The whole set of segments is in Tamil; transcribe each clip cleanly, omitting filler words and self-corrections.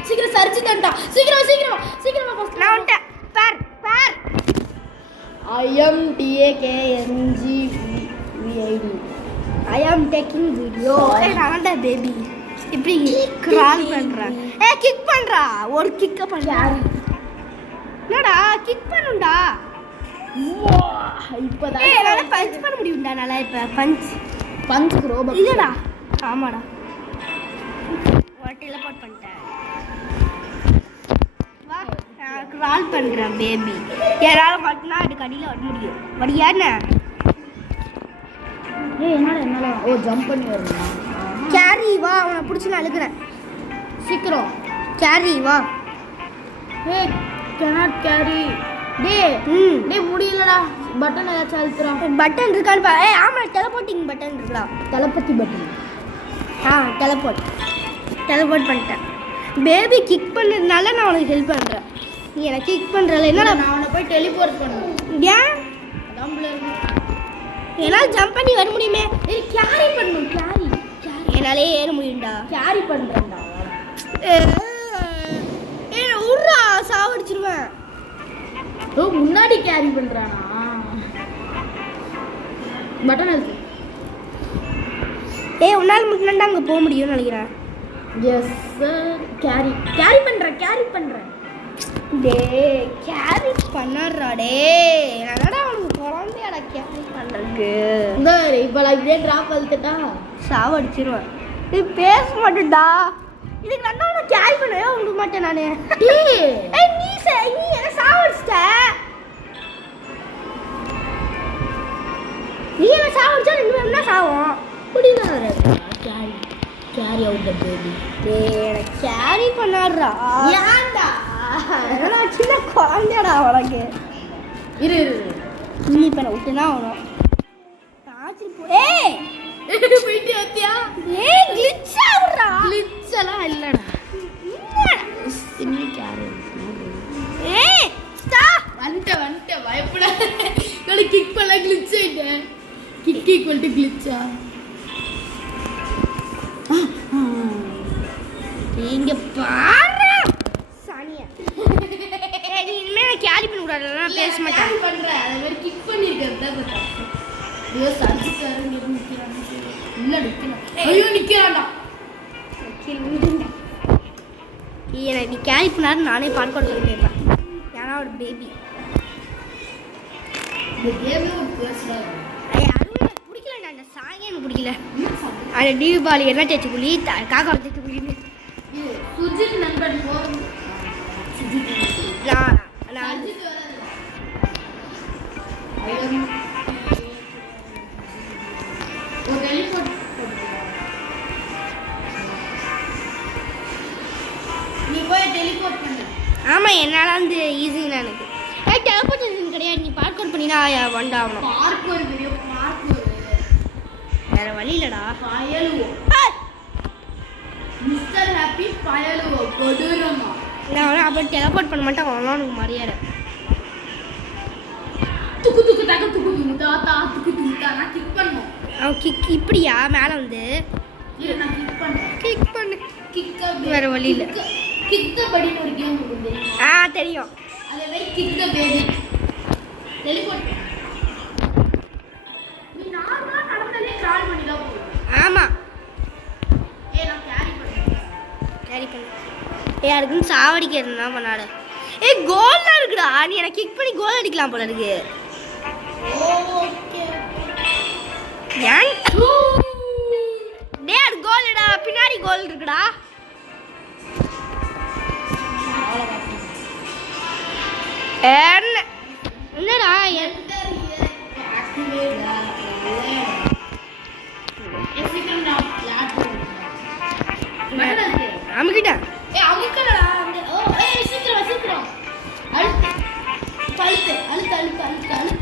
சீக்கிரம் சர்ஜி தண்டா சீக்கிரம் ஃபர்ஸ்ட் நான் வந்துட்டேன் பார் I am TAKNGVID I am taking video நான் பேபி இப்படி கிரால் பண்றேன் கிக் பண்றா ஒரு கிக்க பண்றா என்னடா கிக் பண்ணுடா இப்போதான் என்னால பஞ்ச் பண்ண முடியும்டா நல்லா இப்ப பஞ்ச் ரோபோட் இல்லடா ஆமாடா ஒரு டெலிபோர்ட் பண்ணிட்டேன் வா நான் கிரால் பண்றேன் பேபி யாரால மட்டும்தான் அதுக்கு அடியில் வர முடியும் வடியாண்ணே என்னால ஓ ஜம்ப் பண்ணி வரணும் கேரி வா அவனை பிடிச்சி நான் அழுகிறேன் சீக்கிரம் கேரி வா cannot carry டேய் முடியலடா பட்டன் ஏதாச்சும் அழுத்துறான் பட்டன் இருக்கான்னு பா ஆமா டெலிபோர்ட்டிங் பட்டன் இருக்குடா தலப்பத்தி பட்டன் டெலிபோர்ட் பண்ணிட்டேன் பேபி கிக் பண்ணதுனால நான் உனக்கு ஹெல்ப் பண்ணுறேன் நீ எனக்கு கிக் பண்ணுறல என்னடா நான் அவனை போய் டெலிபோர்ட் பண்ணுவேன் ஏன் நம்மள என்னால் ஜம்ப் பண்ணி வர முடியுமே கேரி பண்ணணும் கேரி என்னாலே ஏற முடியும்டா கேரி பண்றேன்டா விட்றா சாவடிச்சிருவேன் ஓ முன்னாடி கேரி பண்றானா பட்டன் அழுத்து உன்னால் முன்னாடி அங்கே போக முடியும்னு நினைக்கிறேன் எஸ் சார் கேரி பண்றேன் கேரி பண்ணறா என்னடா அவனுக்கு குழந்தையாடா கேரி பண்ணுறதுக்கு இந்த இப்போ இப்படியே ட்ராப் அழுத்துட்டா சாவடிச்சிருவேன் நீ பேச மாட்டேன்டா இதுக்கு நான் உனக்கு கேரி பண்ணவே விட மாட்டேன் நான் நீ என்ன சாவடிச்சிட்ட நீ என்ன சாவடிச்சா ரெண்டு பேரும் தான் சாவும் புடிங்க கேரி அவுட் தி பேபி எனக்கு கேரி பண்ணாடுறா ஏன்டா நான் சின்ன குழந்தையாடா உனக்கு இரு நீ இப்போ நான் விட்டுனா ஆகணும் போயிட்டு வத்தியா கிளிட்ச் ஆகுறா கிளிட்ச் எல்லாம் இல்லடா சின்ன கேரி வந்துட்ட பயப்படாத நான் கிக் பண்ண கிளிட்ச் ஆயிட்டேன் கிக் ஈக்குவல் டு கிளிட்சா இங்க பாரு சானியா நீ இனிமே கேரி பண்ண கூடாது நான் பேச மாட்டேன் பண்றேன் அதே மாதிரி கிக் பண்ணிருக்கிறது தான் பார்த்தா ஐயோ சர்ஜிக்காரன் இங்க நிக்கிறான் இல்ல நிக்கிறான் ஐயோ நிக்கிறான்டா நீ கேரி பண்ணாரு நானே பார்க்கோட் பண்ணி கேட்பேன் ஏன்னா ஒரு பேபி இந்த கேம் ஒரு பேசுறா அதுவும் பிடிக்கல அந்த சாங்கே எனக்கு பிடிக்கல அந்த தீபாவளி என்ன தேய்ச்சி குழி காக்கா தேய்ச்சி குழி சுஜித் நண்பன் போதும் சுஜித் நான் ஒரு டெலிபோர்ட் நீ போய் டெலிபோர்ட் பண்ணு ஆமாம் என்னால் வந்து ஈஸிங்க எனக்கு டெலிபோர்ட் கிடையாது நீ பார்க்கவுட் பண்ணினா வண்டாகணும் பார்க்கோர் வீடியோ பார்க்கோர் வேற வழி இல்லடா பயலுவோ மிஸ்டர் ஹாப்பி பயலுவோ கொடூரமா நான் அப்போ டெலிபோர்ட் பண்ண மாட்டேன் அவன் உனக்கு மரியாதை துக்கு துக்கு தக்க துக்கு துக்கு தாத்தா துக்கு துக்கு தா நான் கிக் பண்ணோம் அவன் கிக் இப்படியா மேலே வந்து இரு நான் கிக் பண்ணேன் கிக் பண்ணு கிக் வேற வழி இல்லை கிக் த படின்னு ஒரு கேம் இருக்கு தெரியுமா தெரியும் அதே மாதிரி கிக் த பேபி டெலிபோர்ட் நீ நார்மலா நடந்தாலே கிரால் பண்ணி தான் போறோம் ஆமாம் நான் கேரி பண்ணு யாருக்குன்னு சாவடிக்கிறது தான் பண்ணாடு கோல்லாம் இருக்குடா நீ எனக்கு கிக் பண்ணி கோல் அடிக்கலாம் போல இருக்கு ஓகே ஏன் அது கோல்டா பின்னாடி கோல் இருக்குடா என்னடா அமுக்கிட்ட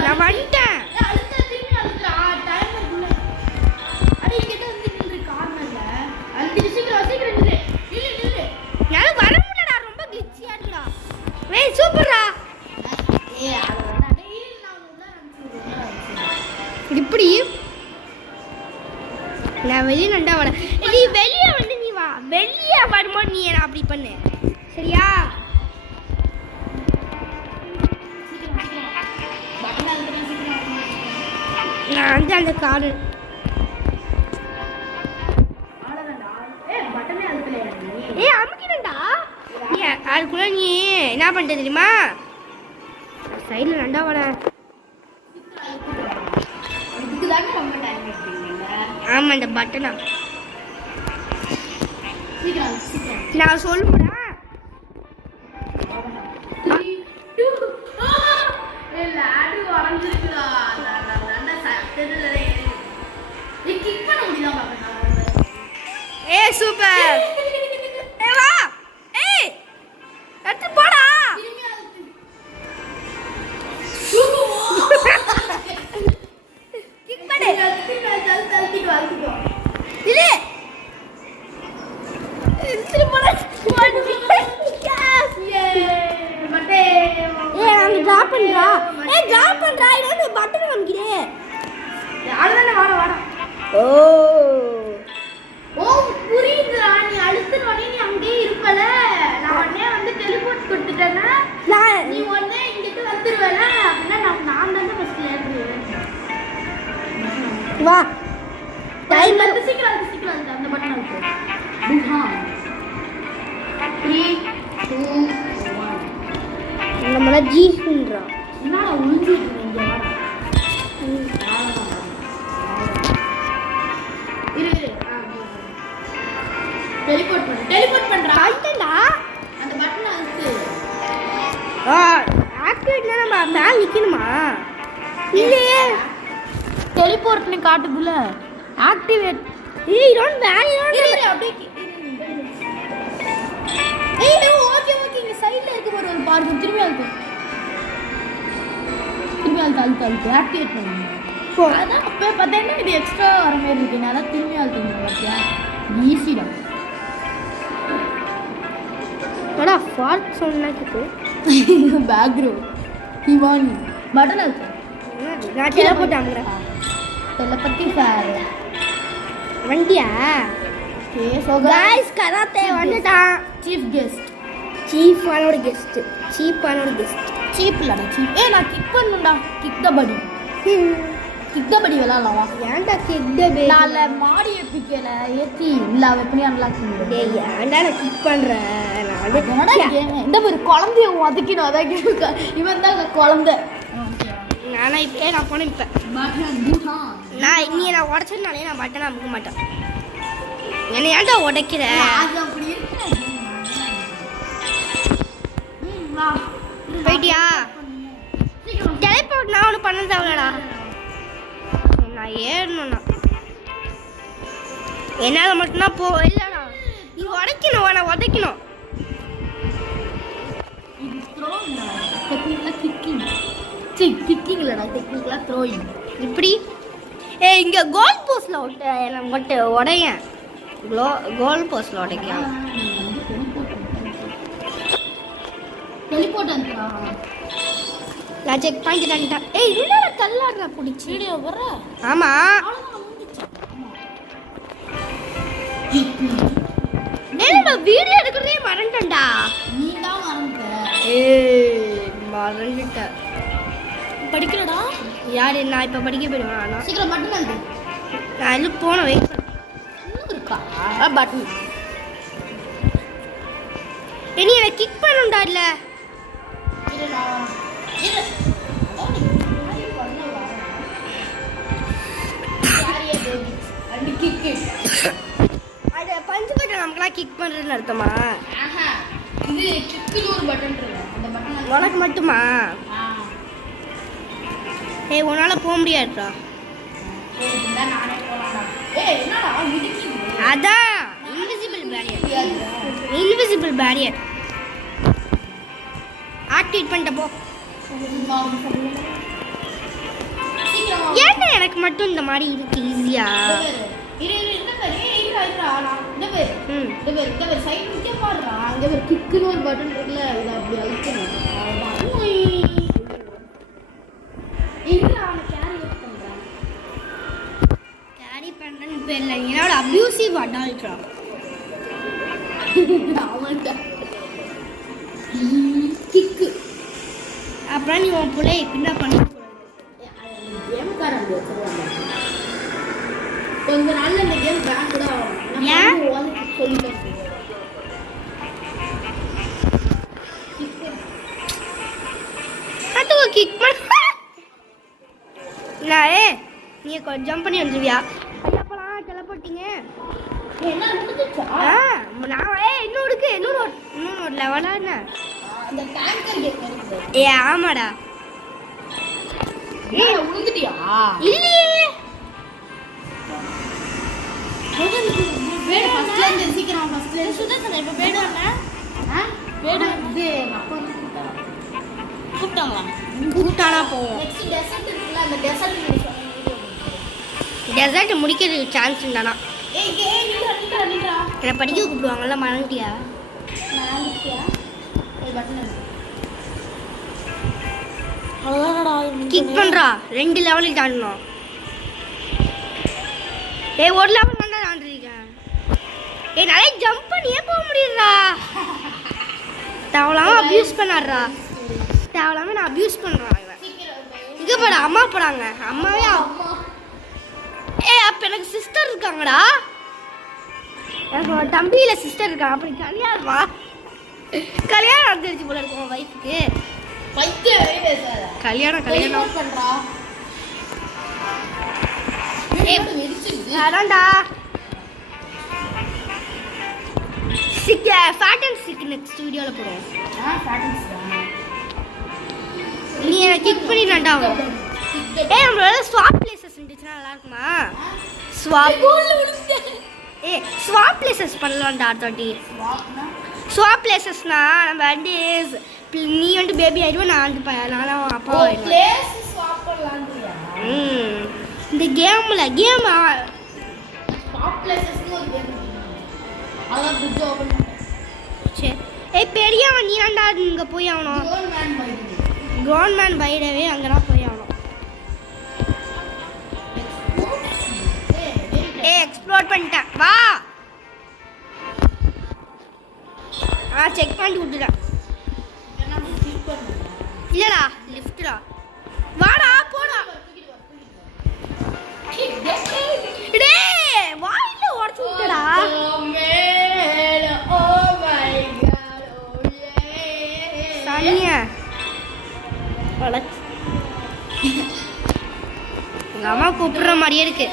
நான் வந்துட்டேன் வர முடியலடா ரொம்ப கிளிச்சியா இருக்குடா சூப்பர்டா இப்படி நான் வெளியே நண்டா வர நீ வெளியே வந்து நீ வா வெளியே வரும்போது நீ என்ன அப்படி கிக் பண்ணு சரியா? நான் வந்து அந்த கார்டு அமுக்கிடா. அதுக்குள்ள நீ என்ன பண்ணிட்ட தெரியுமா? சைடில் நண்டா வாட. ஆமா இந்த பட்டனா நான் சொல்லுடா. ஏ சூப்பர். ஏ வா. ஏய் எடுத்து போடா. கிக் பண்ணு. இல்ல எடுத்து போடா. டிராப் பண்றா. டிராப் பண்றா. இது பட்டன் காமிக்குதே. அவ்வளவுதானே. வாடா. ஓ புரியுதுடா. நீ அழுத்துன உடனே நீ அங்கேயே இருப்பல. நான் உடனே வந்து டெலிபோர்ட் கொடுத்துட்டேன்னா நீ உடனே இங்கிட்டு வந்துருவல. அப்படின்னா நான் தானே ஃபர்ஸ்ட் ஏறுவேன். வா டைம் வந்து சீக்கிரம் அந்த பட்டன் அழுத்து. 3 2 1 நம்மள ஜீஸ்ன்றா. என்னடா உழுஞ்சிட்டு இருக்கீங்க? இரு டெலிபோர்ட் பண்றா. அழுத்தடா அந்த பட்டன் அழுத்து. ஆக்டிவேட்ல நம்ம மேல நிக்கணுமா? இல்லையே டெலிபோர்ட்னு காட்டுதுல. ஆக்டிவேட். ஏய் டோன்ட் வேன் அப்படியே. ஏய் ஓகே இங்க சைடுல இருக்கு ஒரு பாருங்க. திரும்பி அழுத்து. ஆக்டிவேட் பண்ணுங்க. அதான் அப்போ பார்த்தேன்னா இது எக்ஸ்ட்ரா வர மாதிரி இருக்கு. நான் தான் திரும்பி அழுத்துங்க. பார்த்தியா ஈஸிடா. அடா ஃபால்ட் சவுண்ட்லாம் கேட்குது பேக்ரவுண்ட். இவான் பட்டன் அழுத்து. நான் டெலிபோர்ட் ஆகுறேன். டெலிபோர்ட் சார் வண்டியா? ஓகே சோ गाइस கராத்தே வந்துட்டான். சீப்பானோட கெஸ்ட். சீப்லடா சீப். நான் கிக் பண்ணனும்டா. கிக் தி படி விளையாடலாமா? ஏன்டா கிக் தி படி? நால மாடி எபிக்கல ஏத்தி இல்ல எப்படி அன்லாக் பண்ணுவே? டேய் ஏன்டா நான் கிக் பண்றேன்? நான் இந்த ஒரு குழந்தைய ஒதுக்கினோம். அத இவன் தான் குழந்தை. நானா இப்ப நான் போனேன். இப்ப நான் நீ நான் உடைச்சதுனாலே நான் பட்டனை அமுக்க மாட்டேன். என்ன ஏன்டா உடைக்கிற? அது அப்படி இருக்கு. போயிட்டியா? டெலிபோர்ட் நான் ஒன்றும் பண்ண தேவைடா. நான் ஏறணும்னா என்னால் மட்டும்தான் போ. இல்லைடா நீ உடைக்கணும். நான் உடைக்கணும். இப்படி இங்கே கோல் போஸ்டில் ஒட்ட உடையன். கோல் போஸ்டில் உடைக்க நான் செக் பண்ணிட்டு வந்துட்டேன். ஏய் என்னடா கல்லாடுறா பிடிச்சி வீடியோ வர? ஆமா என்னடா வீடியோ எடுக்கிறதே மறந்துட்டேன்டா. நீ தான் மறந்துட்ட. மறந்துட்ட. படிக்கலடா. யாரு? நான் இப்போ படிக்க போயிடுவேன். சீக்கிரம் பட்டன் அழுத்து. நான் இன்னும் போன வெயிட் இன்னும் இருக்கா பட்டன்? இனி என்னை கிக் பண்ணுண்டா. இல்லை அது பஞ்சு பட்டன் நமக்குலாம் கிக் பண்ணுறதுன்னு அர்த்தமா? இது கிக்குன்னு ஒரு பட்டன் இருக்கு. அந்த பட்டன் உனக்கு மட்டுமா? ஏய் உன்னால் போக முடியாதுடா. அதான் இன்விசிபிள் பேரியர் ஆக்டிவேட் பண்ணிட்ட போ. ஏன்னா எனக்கு மட்டும் இந்த மாதிரி இருக்கு ஈஸியா. கிக்குன்னு ஒரு பட்டன் இருக்குல்ல, இதை அப்படி அழுத்தணும். கேரி பண்றேன்னு பேர்ல என்னோட அபியூசிவ் அடால்ட்ரா. அவன்கிட்ட இதெல்லாம் நீ உன் பிள்ளை என்ன பண்ணி கேம்காரன் கொஞ்ச நாள்ல இந்த கேம் பேன் கூட ஆகும். ஏன்? சொல்லிட்டேன். அதுக்கு கிக் பண்ண நீ ஜம்ப் பண்ணி வந்துருவியா அப்பலாம் கிளப்பட்டீங்க என்ன முடிஞ்சுச்சா? இன்னொரு லெவலா என்ன அந்த டேங்கர் கேம் வருது. ஏ ஆமாடா ஏய் உழுந்துட்டியா? இல்லையே வேடு ஃபர்ஸ்ட்ல இருந்து சீக்கிரம் ஃபர்ஸ்ட்ல இருந்து சுதா இப்ப வேடு அண்ணா வேடு இது அப்பா கூப்பிட்டாங்களா? கூட்டானா போவோம் நெக்ஸ்ட் டெசர்ட் இருக்குல்ல அந்த டெசர்ட் முடிச்சோம். டெசர்ட் முடிக்கிறதுக்கு சான்ஸ் இல்லைனா ஏய் நில்றா என்னை படிக்க கூப்பிடுவாங்கல்ல மறந்துட்டியா நாளைக்கியா ஏய் பட்டன் அவ்வளோதானடா கிக் பண்ணுறா 2 லெவலுக்கு தாண்டணும் ஏய் 1 லெவல் தாண்டா தாண்டிருக்கேன் ஏய் நிறைய ஜம்ப் பண்ணியே போக முடியுதுடா தேவலாமல் அப்யூஸ் பண்ணாடுறா தேவலாமல் நான் அப்யூஸ் பண்ணுறான் இவன் இங்கே போட அம்மா போடாங்க அம்மாவே அம்மா ஏய் அப்போ எனக்கு சிஸ்டர் இருக்காங்கடா எனக்கு ஒரு தம்பியில சிஸ்டர் இருக்காங்க அப்படி கல்யாணம் வந்துருச்சு போல இருக்கும் உன் வைஃபுக்கு பைத்தியமே பேசாத. கல்யாணம் கல்யாணம் பண்றா. ஏய் வெடிச்சிருச்சு. அதான்டா ஃபேட் அண்ட் சிக் நெக்ஸ்ட் வீடியோவில் போடுவோம் ஃபேட்டன்ஸ் தான். நீ எனக்கு கிக் பண்ணிடலாம்டா ஏய் நம்மளோட ஸ்வாப் பிளேசஸ் இருந்துச்சுன்னா நல்லா இருக்குமா ஸ்வாப் ஏய் ஸ்வாப் பிளேசஸ் பண்ணலாம்டா அடுத்தாட்டி வாப்னா ஸ்வாப் பிளேசஸ்னா நம்ம வந்து நீ வந்து பேபி ஆயிடுவோம் நான் வந்து நானும் அப்பா ஆயிடுவேன் பிளேஸ் ஸ்வாப் பண்ணலாம்ன்றியா? இந்த கேம் ஸ்வாப் பிளேசஸ்க்கு ஒரு கேம் இருக்கு. அத பிரிட்ஜ் ஓபன் பண்ணு. சரி ஏய் பெரியவன் நீ ஏன்டா இங்கே போய் ஆகணும் கோல் மேன் பைடு. கவர்மெண்ட் பைடவே அங்கெல்லாம் போய் ஆகணும் ஏய் எக்ஸ்ப்ளோர் பண்ணிட்டேன் வா செக் பண்ணி விட்டுட்டேன் இல்லடா லிஃப்ட்டா வாடா போடா டேய் வாயில உடைச்சு விட்டடா சானியா வளச்சு எங்க அம்மா கூப்பிடுற மாதிரியே இருக்கு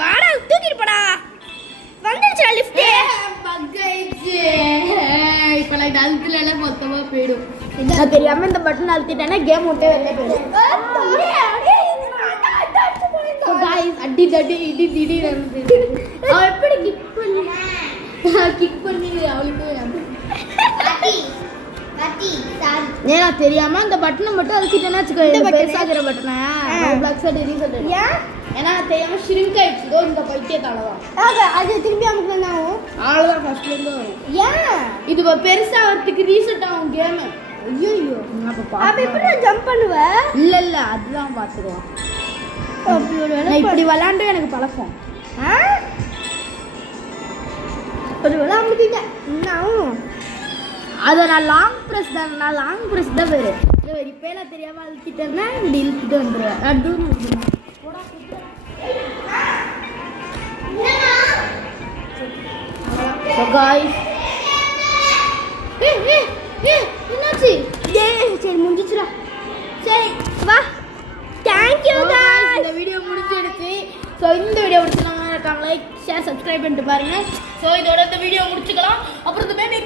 வாடா தூக்கிட்டு போடா வந்துருச்சுடா லிஃப்ட் இப்ப நான் அழுத்துல எல்லாம் மொத்தமா போயிடும். நான் தெரியாம இந்த பட்டன் அழுத்திட்டேன்னா கேம் விட்டே வெளியே போயிடும். அடி தடி இடி திடீர் அவ எப்படி கிக் பண்ணி அவளுக்கு ஏன்னா தெரியாம அந்த பட்டனை மட்டும் அழுத்திட்டேன்னா வச்சுக்கோ பெருசாகிற பட்டனை பிளாக் சைடு ரீசெட் ஏன்னா தெரியாம ஷ்ரிங்க் ஆயிடுச்சு இந்த பைத்தியத்தாலதான் அது திருப்பி நமக்கு என்ன ஆகும் அவ்வளவுதான் ஃபர்ஸ்ட்ல இருந்து வரும். ஏன் இது பெருசா வரதுக்கு ரீசெட் ஆகும் கேம். ஐயோ அப்ப எப்படி நான் ஜம்ப் பண்ணுவேன் இல்ல அதுதான் பாத்துருவோம். நான் இப்படி விளையாண்டு எனக்கு பழக்கம். ஒரு வேலை அமுக்கிட்டேன் இன்னும் அதை நான் லாங் ப்ரெஸ் தான் வேறு ரிப்பேலாம் தெரியாமல் அழுத்திட்டேன்னா இப்படி இழுத்துட்டு வந்துடுவேன். நடுன்னு என்னாச்சு? சரி முடிஞ்சிச்சுடா சரி வா தேங்க்யூ இந்த வீடியோ முடிஞ்சிடுச்சு. ஸோ இந்த வீடியோ பிடிச்சிருக்காங்க லைக் ஷேர் சப்ஸ்கிரைப் பண்ணிட்டு பாருங்க. ஸோ இதோட இந்த வீடியோ முடிச்சுக்கலாம். அப்புறம் இந்த பேபி